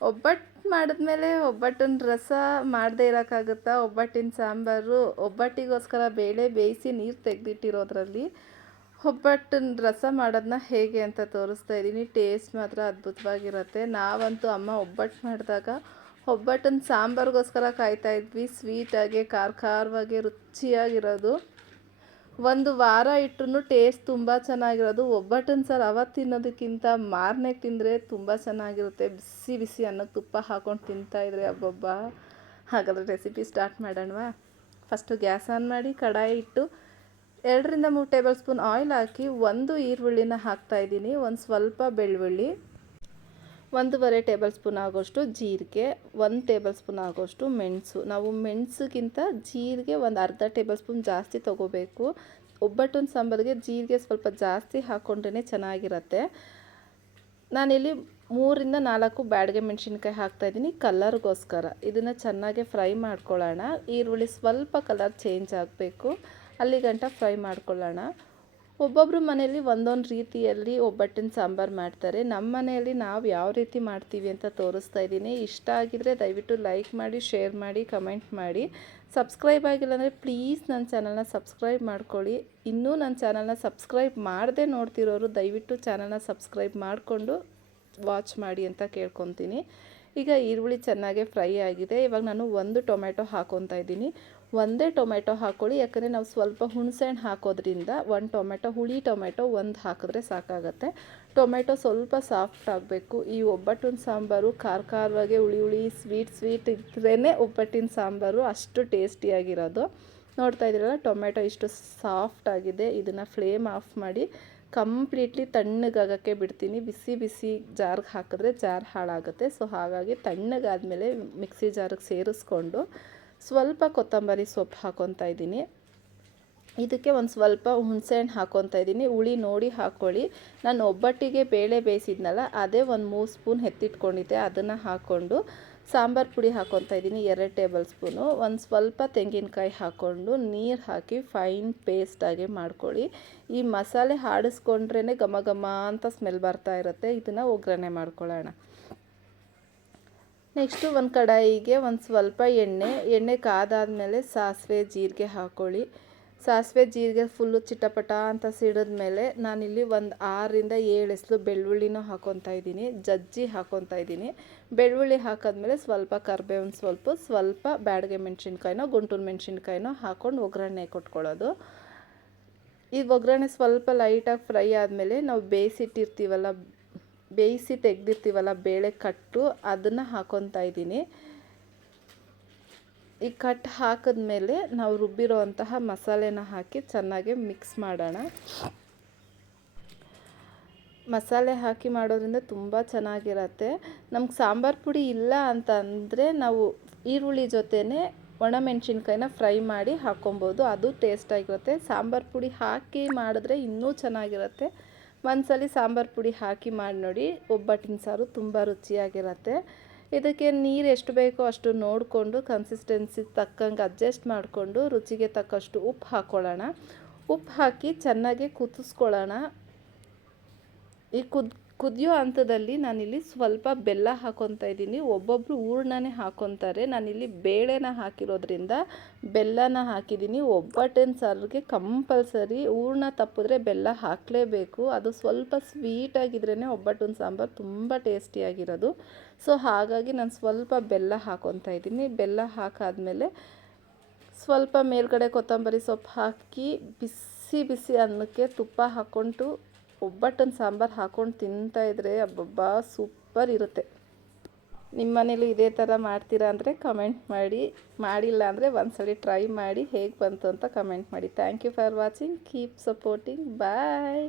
ಒಬ್ಬಟ್ಟು ಮಾಡಿದ್ಮೇಲೆ ಒಬ್ಬಟ್ಟಿನ ರಸ ಮಾಡದೇ ಇರೋಕ್ಕಾಗುತ್ತಾ? ಒಬ್ಬಟ್ಟಿನ ಸಾಂಬಾರು, ಒಬ್ಬಟ್ಟಿಗೋಸ್ಕರ ಬೇಳೆ ಬೇಯಿಸಿ ನೀರು ತೆಗೆದಿಟ್ಟಿರೋದ್ರಲ್ಲಿ ಒಬ್ಬಟ್ಟಿನ ರಸ ಮಾಡೋದನ್ನ ಹೇಗೆ ಅಂತ ತೋರಿಸ್ತಾ ಇದ್ದೀನಿ. ಟೇಸ್ಟ್ ಮಾತ್ರ ಅದ್ಭುತವಾಗಿರುತ್ತೆ. ನಾವಂತೂ ಅಮ್ಮ ಒಬ್ಬಟ್ಟು ಮಾಡಿದಾಗ ಒಬ್ಬಟ್ಟಿನ ಸಾಂಬಾರಿಗೋಸ್ಕರ ಕಾಯ್ತಾ ಇದ್ವಿ. ಸ್ವೀಟಾಗಿ ಖಾರ ಖಾರವಾಗಿ ರುಚಿಯಾಗಿರೋದು. ಒಂದು ವಾರ ಇಟ್ಟರು ಟೇಸ್ಟ್ ತುಂಬ ಚೆನ್ನಾಗಿರೋದು. ಒಬ್ಬಟ್ಟನ್ನು ಸರ್ ಅವತ್ತು ತಿನ್ನೋದಕ್ಕಿಂತ ಮಾರನೇ ತಿಂದರೆ ತುಂಬ ಚೆನ್ನಾಗಿರುತ್ತೆ. ಬಿಸಿ ಬಿಸಿ ಅನ್ನಕ್ಕೆ ತುಪ್ಪ ಹಾಕ್ಕೊಂಡು ತಿಂತಾಯಿದ್ರೆ ಅಬ್ಬಬ್ಬ. ಹಾಗಾದರೆ ರೆಸಿಪಿ ಸ್ಟಾರ್ಟ್ ಮಾಡೋಣವಾ? ಫಸ್ಟು ಗ್ಯಾಸ್ ಆನ್ ಮಾಡಿ ಕಡಾಯಿ ಇಟ್ಟು ಎರಡರಿಂದ ಮೂರು ಟೇಬಲ್ ಸ್ಪೂನ್ ಆಯಿಲ್ ಹಾಕಿ ಒಂದು ಈರುಳ್ಳಿನ ಹಾಕ್ತಾಯಿದ್ದೀನಿ ಒಂದು ಸ್ವಲ್ಪ ಬೆಳ್ಳುಳ್ಳಿ. ಒಂದೂವರೆ ಟೇಬಲ್ ಸ್ಪೂನ್ ಆಗೋಷ್ಟು ಜೀರಿಗೆ, ಒಂದು ಟೇಬಲ್ ಸ್ಪೂನ್ ಆಗೋಷ್ಟು ಮೆಣಸು. ನಾವು ಮೆಣಸಿಗಿಂತ ಜೀರಿಗೆ ಒಂದು ಅರ್ಧ ಟೇಬಲ್ ಸ್ಪೂನ್ ಜಾಸ್ತಿ ತೊಗೋಬೇಕು. ಒಬ್ಬಟ್ಟಿನ ಸಾಂಬಾರಿಗೆ ಜೀರಿಗೆ ಸ್ವಲ್ಪ ಜಾಸ್ತಿ ಹಾಕ್ಕೊಂಡ್ರೇ ಚೆನ್ನಾಗಿರುತ್ತೆ. ನಾನಿಲ್ಲಿ ಮೂರಿಂದ ನಾಲ್ಕು ಬ್ಯಾಡಗೆ ಮೆಣಸಿನ್ಕಾಯಿ ಹಾಕ್ತಾಯಿದ್ದೀನಿ ಕಲರ್ಗೋಸ್ಕರ. ಇದನ್ನು ಚೆನ್ನಾಗಿ ಫ್ರೈ ಮಾಡ್ಕೊಳ್ಳೋಣ. ಈರುಳ್ಳಿ ಸ್ವಲ್ಪ ಕಲರ್ ಚೇಂಜ್ ಆಗಬೇಕು. ಅಲ್ಲಿ ಗಂಟ ಫ್ರೈ ಮಾಡ್ಕೊಳ್ಳೋಣ. ಒಬ್ಬೊಬ್ಬರು ಮನೆಯಲ್ಲಿ ಒಂದೊಂದು ರೀತಿಯಲ್ಲಿ ಒಬ್ಬಟ್ಟಿನ ಸಾಂಬಾರು ಮಾಡ್ತಾರೆ. ನಮ್ಮ ಮನೆಯಲ್ಲಿ ನಾವು ಯಾವ ರೀತಿ ಮಾಡ್ತೀವಿ ಅಂತ ತೋರಿಸ್ತಾ ಇದ್ದೀನಿ ಇಷ್ಟ ಆಗಿದರೆ ದಯವಿಟ್ಟು ಲೈಕ್ ಮಾಡಿ, ಶೇರ್ ಮಾಡಿ, ಕಮೆಂಟ್ ಮಾಡಿ. ಸಬ್ಸ್ಕ್ರೈಬ್ ಆಗಿಲ್ಲ ಅಂದರೆ ಪ್ಲೀಸ್ ನನ್ನ ಚಾನಲ್ನ ಸಬ್ಸ್ಕ್ರೈಬ್ ಮಾಡ್ಕೊಳ್ಳಿ. ಇನ್ನೂ ನನ್ನ ಚಾನಲ್ನ ಸಬ್ಸ್ಕ್ರೈಬ್ ಮಾಡದೆ ನೋಡ್ತಿರೋರು ದಯವಿಟ್ಟು ಚಾನಲ್ನ ಸಬ್ಸ್ಕ್ರೈಬ್ ಮಾಡಿಕೊಂಡು ವಾಚ್ ಮಾಡಿ ಅಂತ ಕೇಳ್ಕೊತೀನಿ. ಈಗ ಈರುಳ್ಳಿ ಚೆನ್ನಾಗೆ ಫ್ರೈ ಆಗಿದೆ. ಇವಾಗ ನಾನು ಒಂದು ಟೊಮೆಟೊ ಹಾಕೊತಾ ಇದ್ದೀನಿ. ಒಂದೇ ಟೊಮೆಟೊ ಹಾಕ್ಕೊಳ್ಳಿ ಯಾಕಂದರೆ ನಾವು ಸ್ವಲ್ಪ ಹುಣಸೆಹಣ್ಣು ಹಾಕೋದ್ರಿಂದ ಒಂದು ಟೊಮೆಟೊ ಹುಳಿ ಟೊಮೆಟೊ ಒಂದು ಹಾಕಿದ್ರೆ ಸಾಕಾಗತ್ತೆ. ಟೊಮೆಟೊ ಸ್ವಲ್ಪ ಸಾಫ್ಟ್ ಆಗಬೇಕು. ಈ ಒಬ್ಬಟ್ಟಿನ ಸಾಂಬಾರು ಖಾರ ಖಾರವಾಗಿ ಹುಳಿ ಹುಳಿ, ಸ್ವೀಟ್ ಸ್ವೀಟ್ ಇದ್ರೇ ಒಬ್ಬಟ್ಟಿನ ಸಾಂಬಾರು ಅಷ್ಟು ಟೇಸ್ಟಿಯಾಗಿರೋದು. ನೋಡ್ತಾ ಇದ್ದೀರಲ್ಲ ಟೊಮೆಟೊ ಇಷ್ಟು ಸಾಫ್ಟ್ ಆಗಿದೆ. ಇದನ್ನು ಫ್ಲೇಮ್ ಆಫ್ ಮಾಡಿ ಕಂಪ್ಲೀಟ್ಲಿ ತಣ್ಣಗಾಗೋಕ್ಕೆ ಬಿಡ್ತೀನಿ. ಬಿಸಿ ಬಿಸಿ ಜಾರ್ಗೆ ಹಾಕಿದ್ರೆ ಜಾರ್ ಹಾಳಾಗುತ್ತೆ. ಸೊ, ಹಾಗಾಗಿ ತಣ್ಣಗಾದಮೇಲೆ ಮಿಕ್ಸಿ ಜಾರಿಗೆ ಸೇರಿಸ್ಕೊಂಡು ಸ್ವಲ್ಪ ಕೊತ್ತಂಬರಿ ಸೊಪ್ಪು ಹಾಕೊತಾ ಇದ್ದೀನಿ. ಇದಕ್ಕೆ ಒಂದು ಸ್ವಲ್ಪ ಹುಣಸೆಹಣ್ಣು ಹಾಕೊತಾ ಇದ್ದೀನಿ. ಹುಳಿ ನೋಡಿ ಹಾಕ್ಕೊಳ್ಳಿ ನಾನು ಒಬ್ಬಟ್ಟಿಗೆ ಬೇಳೆ ಬೇಯಿಸಿದ್ನಲ್ಲ, ಅದೇ ಒಂದು ಮೂರು ಸ್ಪೂನ್ ಎತ್ತಿಟ್ಕೊಂಡಿದ್ದೆ. ಅದನ್ನು ಹಾಕ್ಕೊಂಡು ಸಾಂಬಾರು ಪುಡಿ ಹಾಕ್ಕೊತಾ ಇದ್ದೀನಿ, ಎರಡು ಟೇಬಲ್ ಸ್ಪೂನು. ಒಂದು ಸ್ವಲ್ಪ ತೆಂಗಿನಕಾಯಿ ಹಾಕ್ಕೊಂಡು ನೀರು ಹಾಕಿ ಫೈನ್ ಪೇಸ್ಟಾಗಿ ಮಾಡ್ಕೊಳ್ಳಿ. ಈ ಮಸಾಲೆ ಹಾಡಿಸ್ಕೊಂಡ್ರೇ ಘಮ ಘಮ ಅಂತ ಸ್ಮೆಲ್ ಬರ್ತಾ ಇರುತ್ತೆ. ಇದನ್ನು ಒಗ್ಗರಣೆ ಮಾಡ್ಕೊಳ್ಳೋಣ. ನೆಕ್ಸ್ಟು ಒಂದು ಕಡಾಯಿಗೆ ಒಂದು ಸ್ವಲ್ಪ ಎಣ್ಣೆ. ಎಣ್ಣೆ ಕಾದಾದ ಮೇಲೆ ಸಾಸಿವೆ, ಜೀರಿಗೆ ಹಾಕ್ಕೊಳ್ಳಿ ಸಾಸಿವೆ ಜೀರಿಗೆ ಫುಲ್ಲು ಚಿಟಪಟ ಅಂತ ಸಿಡಿದ್ಮೇಲೆ ನಾನಿಲ್ಲಿ ಒಂದು ಆರರಿಂದ ಏಳು ಎಸಲು ಬೆಳ್ಳುಳ್ಳಿನೂ ಹಾಕೊತಾ ಇದ್ದೀನಿ, ಜಜ್ಜಿ ಹಾಕೊತಾ ಇದ್ದೀನಿ. ಬೆಳ್ಳುಳ್ಳಿ ಹಾಕಿದ್ಮೇಲೆ ಸ್ವಲ್ಪ ಕರ್ಬೇವಿನ ಸ್ವಲ್ಪ ಸ್ವಲ್ಪ ಬ್ಯಾಡಗೆ ಮೆಣಸಿನ್ಕಾಯಿನೋ, ಗುಂಟೂರು ಮೆಣಸಿನ್ಕಾಯಿನೋ ಹಾಕ್ಕೊಂಡು ಒಗ್ಗರಣೆ ಕೊಟ್ಕೊಳ್ಳೋದು. ಈ ಒಗ್ಗರಣೆ ಸ್ವಲ್ಪ ಲೈಟಾಗಿ ಫ್ರೈ ಆದಮೇಲೆ ನಾವು ಬೇಯಿಸಿಟ್ಟಿರ್ತೀವಲ್ಲ, ಬೇಯಿಸಿ ತೆಗೆದಿರ್ತೀವಲ್ಲ ಬೇಳೆ ಕಟ್ಟು, ಅದನ್ನು ಹಾಕೊತಾ ಇದ್ದೀನಿ. ಈ ಕಟ್ ಹಾಕಿದ್ಮೇಲೆ ನಾವು ರುಬ್ಬಿರೋ ಅಂತಹ ಮಸಾಲೆನ ಹಾಕಿ ಚೆನ್ನಾಗಿ ಮಿಕ್ಸ್ ಮಾಡೋಣ. ಮಸಾಲೆ ಹಾಕಿ ಮಾಡೋದ್ರಿಂದ ತುಂಬ ಚೆನ್ನಾಗಿರತ್ತೆ. ನಮ್ಗೆ ಸಾಂಬಾರು ಪುಡಿ ಇಲ್ಲ ಅಂತ ಅಂದರೆ ನಾವು ಈರುಳ್ಳಿ ಜೊತೆನೇ ಒಣಮೆಣ್ಸಿನ್ಕಾಯಿನ ಫ್ರೈ ಮಾಡಿ ಹಾಕ್ಕೊಬೋದು. ಅದು ಟೇಸ್ಟಾಗಿರುತ್ತೆ ಸಾಂಬಾರು ಪುಡಿ ಹಾಕಿ ಮಾಡಿದ್ರೆ ಇನ್ನೂ ಚೆನ್ನಾಗಿರುತ್ತೆ. ಒಂದ್ಸಲಿ ಸಾಂಬಾರು ಪುಡಿ ಹಾಕಿ ಮಾಡಿ ನೋಡಿ, ಒಬ್ಬಟ್ಟಿನ ಸಾರು ತುಂಬ ರುಚಿಯಾಗಿರುತ್ತೆ. ಇದಕ್ಕೆ ನೀರು ಎಷ್ಟು ಬೇಕೋ ಅಷ್ಟು ನೋಡಿಕೊಂಡು ಕನ್ಸಿಸ್ಟೆನ್ಸಿ ತಕ್ಕಂಗೆ ಅಡ್ಜಸ್ಟ್ ಮಾಡಿಕೊಂಡು ರುಚಿಗೆ ತಕ್ಕಷ್ಟು ಉಪ್ಪು ಹಾಕ್ಕೊಳ್ಳೋಣ ಉಪ್ಪು ಹಾಕಿ ಚೆನ್ನಾಗಿ ಕುದಿಸ್ಕೊಳ್ಳೋಣ. ಈ ಕುದ್ ಕುದಿಯೋ ಹಂತದಲ್ಲಿ ನಾನಿಲ್ಲಿ ಸ್ವಲ್ಪ ಬೆಲ್ಲ ಹಾಕೊತಾ ಇದ್ದೀನಿ. ಒಬ್ಬೊಬ್ಬರು ಹೂರ್ಣನೇ ಹಾಕೊತಾರೆ. ನಾನಿಲ್ಲಿ ಬೇಳೆನ ಹಾಕಿರೋದ್ರಿಂದ ಬೆಲ್ಲನ ಹಾಕಿದ್ದೀನಿ. ಒಬ್ಬಟ್ಟಿನ ಸಾರಿಗೆ ಕಂಪಲ್ಸರಿ ಹೂರ್ಣ ತಪ್ಪಿದ್ರೆ ಬೆಲ್ಲ ಹಾಕಲೇಬೇಕು. ಅದು ಸ್ವಲ್ಪ ಸ್ವೀಟಾಗಿದ್ರೇ ಒಬ್ಬಟ್ಟಿನ ಸಾಂಬಾರು ತುಂಬ ಟೇಸ್ಟಿಯಾಗಿರೋದು ಸೊ ಹಾಗಾಗಿ ನಾನು ಸ್ವಲ್ಪ ಬೆಲ್ಲ ಹಾಕೊತಾ ಇದ್ದೀನಿ. ಬೆಲ್ಲ ಹಾಕಾದ್ಮೇಲೆ ಸ್ವಲ್ಪ ಮೇಲ್ಗಡೆ ಕೊತ್ತಂಬರಿ ಸೊಪ್ಪು ಹಾಕಿ ಬಿಸಿ ಬಿಸಿ ಅನ್ನಕ್ಕೆ ತುಪ್ಪ ಹಾಕ್ಕೊಂಡು ಒಬ್ಬಟ್ಟಿನ ಸಾಂಬಾರು ಹಾಕ್ಕೊಂಡು ತಿಂತಾಯಿದ್ರೆ ಅಬ್ಬಬ್ಬಾ ಸೂಪರ್ ಇರುತ್ತೆ. ನಿಮ್ಮ ಮನೇಲಿ ಇದೇ ಥರ ಮಾಡ್ತೀರಾ ಅಂದರೆ ಕಮೆಂಟ್ ಮಾಡಿ, ಮಾಡಿಲ್ಲ ಅಂದರೆ ಒಂದ್ಸಲಿ ಟ್ರೈ ಮಾಡಿ ಹೇಗೆ ಬಂತು ಅಂತ ಕಮೆಂಟ್ ಮಾಡಿ. Thank you for watching, keep supporting, bye.